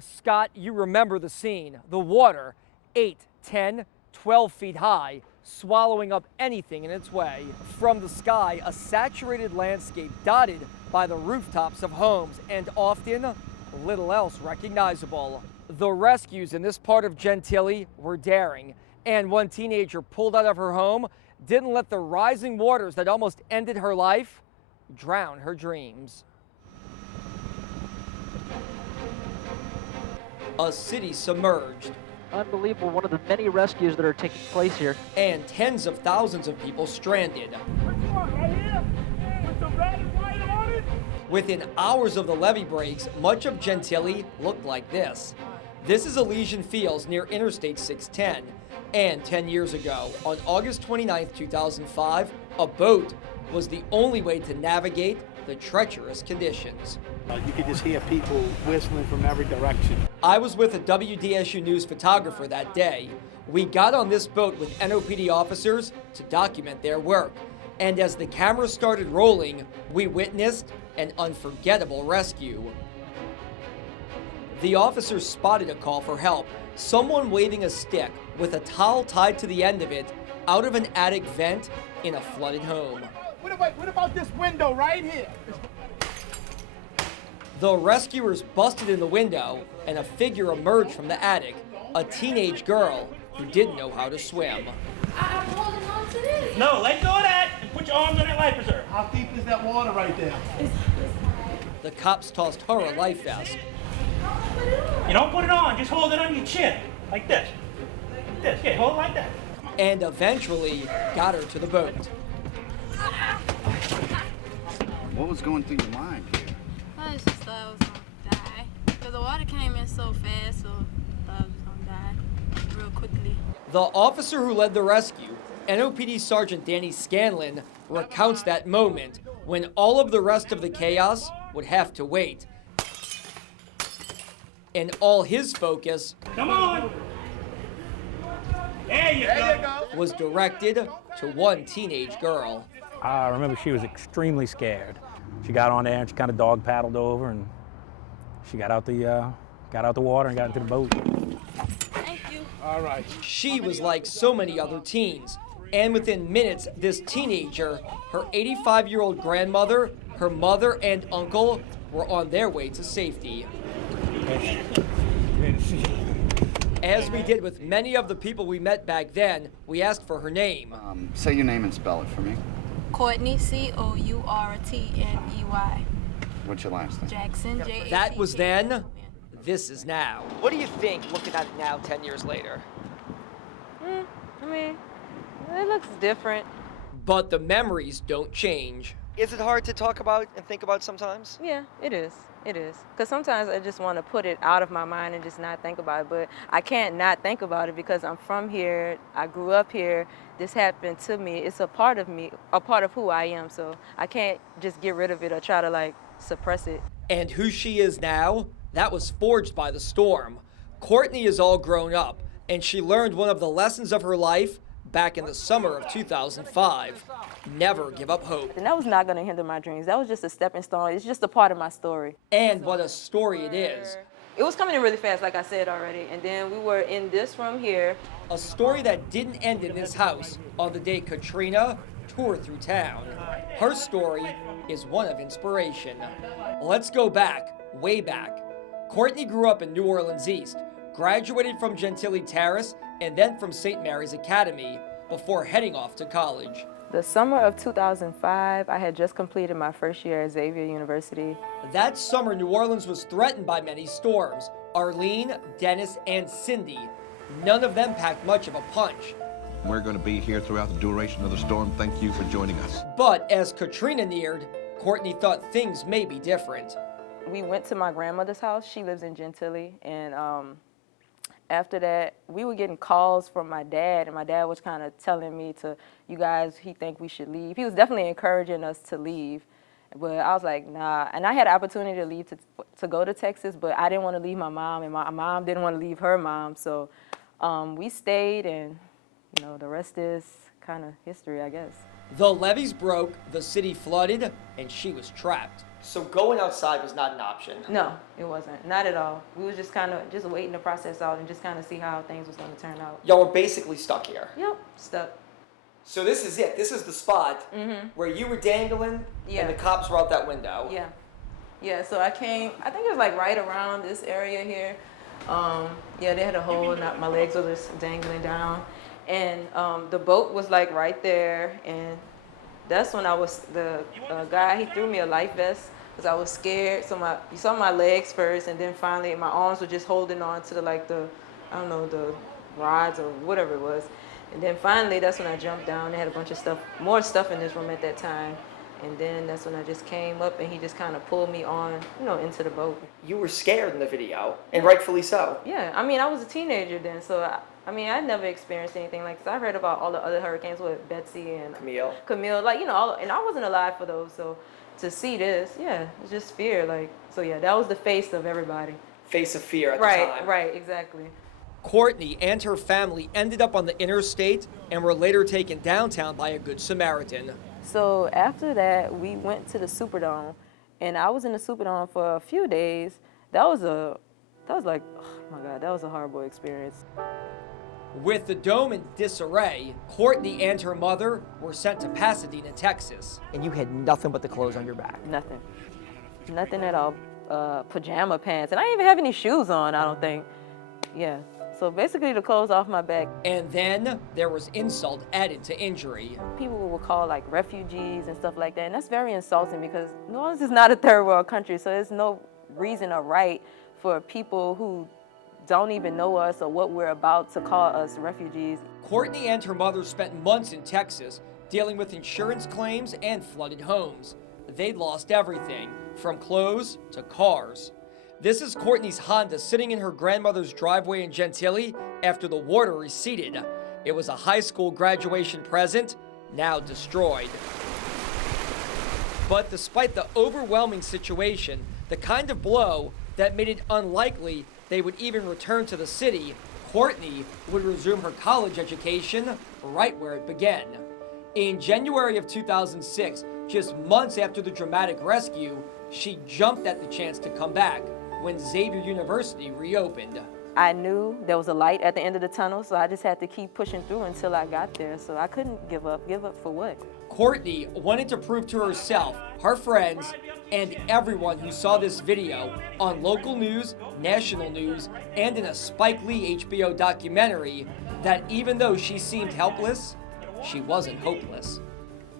Scott, you remember the scene. The water, 8, 10, 12 feet high, swallowing up anything in its way. From the sky, a saturated landscape dotted by the rooftops of homes and often little else recognizable. The rescues in this part of Gentilly were daring, and one teenager pulled out of her home didn't let the rising waters that almost ended her life drown her dreams. A city submerged. Unbelievable, one of the many rescues that are taking place here. And tens of thousands of people stranded. Within hours of the levee breaks, much of Gentilly looked like this. This is Elysian Fields near Interstate 610. And 10 years ago, on August 29, 2005, a boat was the only way to navigate the treacherous conditions. You could just hear people whistling from every direction. I was with a WDSU News photographer that day. We got on this boat with NOPD officers to document their work. And as the camera started rolling, we witnessed an unforgettable rescue. The officers spotted a call for help. Someone waving a stick with a towel tied to the end of it out of an attic vent in a flooded home. What about this window right here? The rescuers busted in the window and a figure emerged from the attic, a teenage girl who didn't know how to swim. I'm holding on to this. No, let go of that and put your arms on that life preserver. How deep is that water right there? The cops tossed her a life vest. You don't put it on, just hold it on your chin, like this. Like this, yeah, hold it like that. And eventually got her to the boat. What was going through your mind here? I just thought I was gonna die. Because the water came in so fast, so I thought I was gonna die real quickly. The officer who led the rescue, NOPD Sergeant Danny Scanlon, recounts that moment when all of the rest of the chaos would have to wait. And all his focus Come on. There you go. was directed to one teenage girl. I remember she was extremely scared. She got on there and she kind of dog paddled over and she got out the water and got into the boat. Thank you. All right. She was like so many other teens. And within minutes, this teenager, her 85-year-old grandmother, her mother, and uncle were on their way to safety. As we did with many of the people we met back then, we asked for her name. Say your name and spell it for me. Courtney, Courtney. What's your last name? Jackson, J. That was then. This is now. What do you think, looking at it now, 10 years later? I mean, it looks different. But the memories don't change. Is it hard to talk about and think about sometimes? Yeah, it is. It is. Because sometimes I just want to put it out of my mind and just not think about it. But I can't not think about it because I'm from here. I grew up here. This happened to me. It's a part of me, a part of who I am. So I can't just get rid of it or try to like suppress it. And who she is now, that was forged by the storm. Courtney is all grown up, and she learned one of the lessons of her life back in the summer of 2005. Never give up hope. And that was not going to hinder my dreams. That was just a stepping stone. It's just a part of my story. And what a story it is. It was coming in really fast, like I said already. And then we were in this room here. A story that didn't end in this house on the day Katrina tore through town. Her story is one of inspiration. Let's go back, way back. Courtney grew up in New Orleans East, graduated from Gentilly Terrace, and then from St. Mary's Academy before heading off to college. The summer of 2005, I had just completed my first year at Xavier University. That summer, New Orleans was threatened by many storms. Arlene, Dennis, and Cindy. None of them packed much of a punch. We're going to be here throughout the duration of the storm. Thank you for joining us. But as Katrina neared, Courtney thought things may be different. We went to my grandmother's house. She lives in Gentilly, and after that, we were getting calls from my dad, and my dad was kind of telling me you guys, he think we should leave. He was definitely encouraging us to leave, but I was like, nah. And I had an opportunity to leave to go to Texas, but I didn't want to leave my mom, and my mom didn't want to leave her mom. So we stayed, and you know, the rest is kind of history, I guess. The levees broke, the city flooded, and she was trapped. So going outside was not an option. No, it wasn't. Not at all. We was just kind of just waiting the process out and just kind of see how things was going to turn out. Y'all were basically stuck here. Yep, stuck. So this is it. This is the spot where you were dangling and the cops were out that window. Yeah. Yeah, so I came, I think it was like right around this area here. Yeah, they had a hole and my legs were just dangling down. And the boat was like right there. And that's when the guy, he threw me a life vest because I was scared. So you saw my legs first, and then finally my arms were just holding on to the rods or whatever it was. And then finally, that's when I jumped down. They had a bunch of more stuff in this room at that time. And then that's when I just came up and he just kind of pulled me on, into the boat. You were scared in the video, and rightfully so. Yeah, I mean, I was a teenager then, so I'd never experienced anything like this. I heard about all the other hurricanes with Betsy and Camille, like, and I wasn't alive for those, so to see this, yeah, it's just fear, like, so yeah, that was the face of everybody. Face of fear at the time. Right, exactly. Courtney and her family ended up on the interstate and were later taken downtown by a Good Samaritan. So after that, we went to the Superdome, and I was in the Superdome for a few days. That was like, oh my God, that was a horrible experience. With the dome in disarray, Courtney and her mother were sent to Pasadena, Texas. And you had nothing but the clothes on your back. Nothing at all. Pajama pants, and I didn't even have any shoes on, I don't think. Yeah. So basically the clothes off my back. And then there was insult added to injury. People will call like refugees and stuff like that, and that's very insulting because New Orleans is not a third world country, so there's no reason or right for people who don't even know us or what we're about to call us refugees. Courtney and her mother spent months in Texas dealing with insurance claims and flooded homes. They'd lost everything, from clothes to cars. This is Courtney's Honda sitting in her grandmother's driveway in Gentilly after the water receded. It was a high school graduation present, now destroyed. But despite the overwhelming situation, the kind of blow that made it unlikely they would even return to the city, Courtney would resume her college education right where it began. In January of 2006, just months after the dramatic rescue, she jumped at the chance to come back when Xavier University reopened. I knew there was a light at the end of the tunnel, so I just had to keep pushing through until I got there. So I couldn't give up. Give up for what? Courtney wanted to prove to herself, her friends, and everyone who saw this video on local news, national news, and in a Spike Lee HBO documentary that even though she seemed helpless, she wasn't hopeless.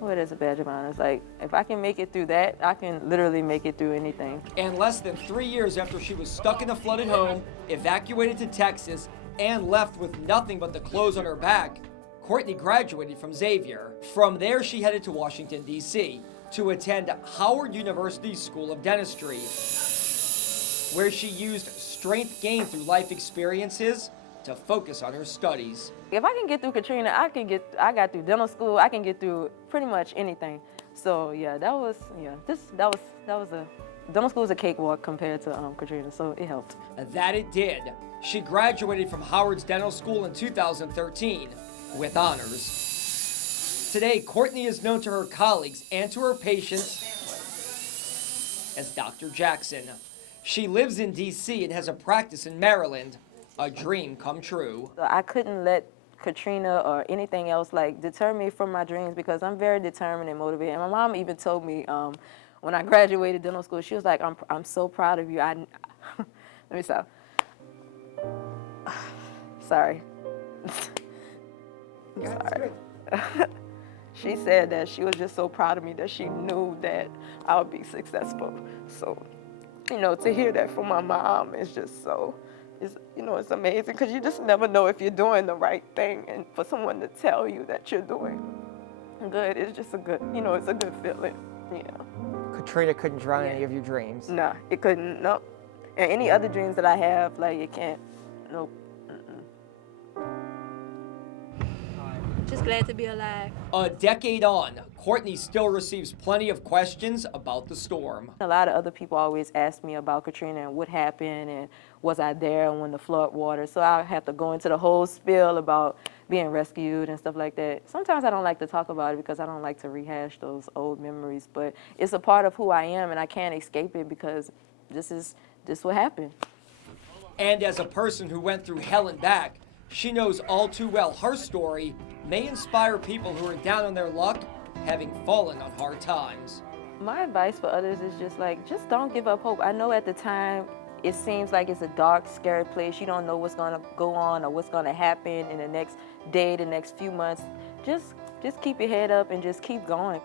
Well, it is a badge of honor. It's like, if I can make it through that, I can literally make it through anything. And less than 3 years after she was stuck in a flooded home, evacuated to Texas, and left with nothing but the clothes on her back, Courtney graduated from Xavier. From there, she headed to Washington, D.C. to attend Howard University's School of Dentistry, where she used strength gained through life experiences to focus on her studies. If I can get through Katrina, I got through dental school, I can get through pretty much anything. So yeah, dental school was a cakewalk compared to Katrina, so it helped. That it did. She graduated from Howard's Dental School in 2013 with honors. Today, Courtney is known to her colleagues and to her patients as Dr. Jackson. She lives in D.C. and has a practice in Maryland. A dream come true. I couldn't let Katrina or anything else deter me from my dreams because I'm very determined and motivated. And my mom even told me when I graduated dental school, she was like, I'm so proud of you. Let me stop. Sorry. Sorry. She said that she was just so proud of me that she knew that I would be successful. So, to hear that from my mom is just so, it's amazing because you just never know if you're doing the right thing, and for someone to tell you that you're doing good, it's just a good, it's a good feeling, Katrina couldn't drown any of your dreams? Nah, it couldn't, nope. And any other dreams that I have, it can't, nope. Just glad to be alive. A decade on, Courtney still receives plenty of questions about the storm. A lot of other people always ask me about Katrina and what happened and was I there when the flood water. So I have to go into the whole spiel about being rescued and stuff like that. Sometimes I don't like to talk about it because I don't like to rehash those old memories, but it's a part of who I am and I can't escape it because this what happened. And as a person who went through hell and back, she knows all too well her story may inspire people who are down on their luck, having fallen on hard times. My advice for others is just don't give up hope. I know at the time it seems like it's a dark, scary place. You don't know what's gonna go on or what's gonna happen in the next day, the next few months. Just keep your head up and just keep going.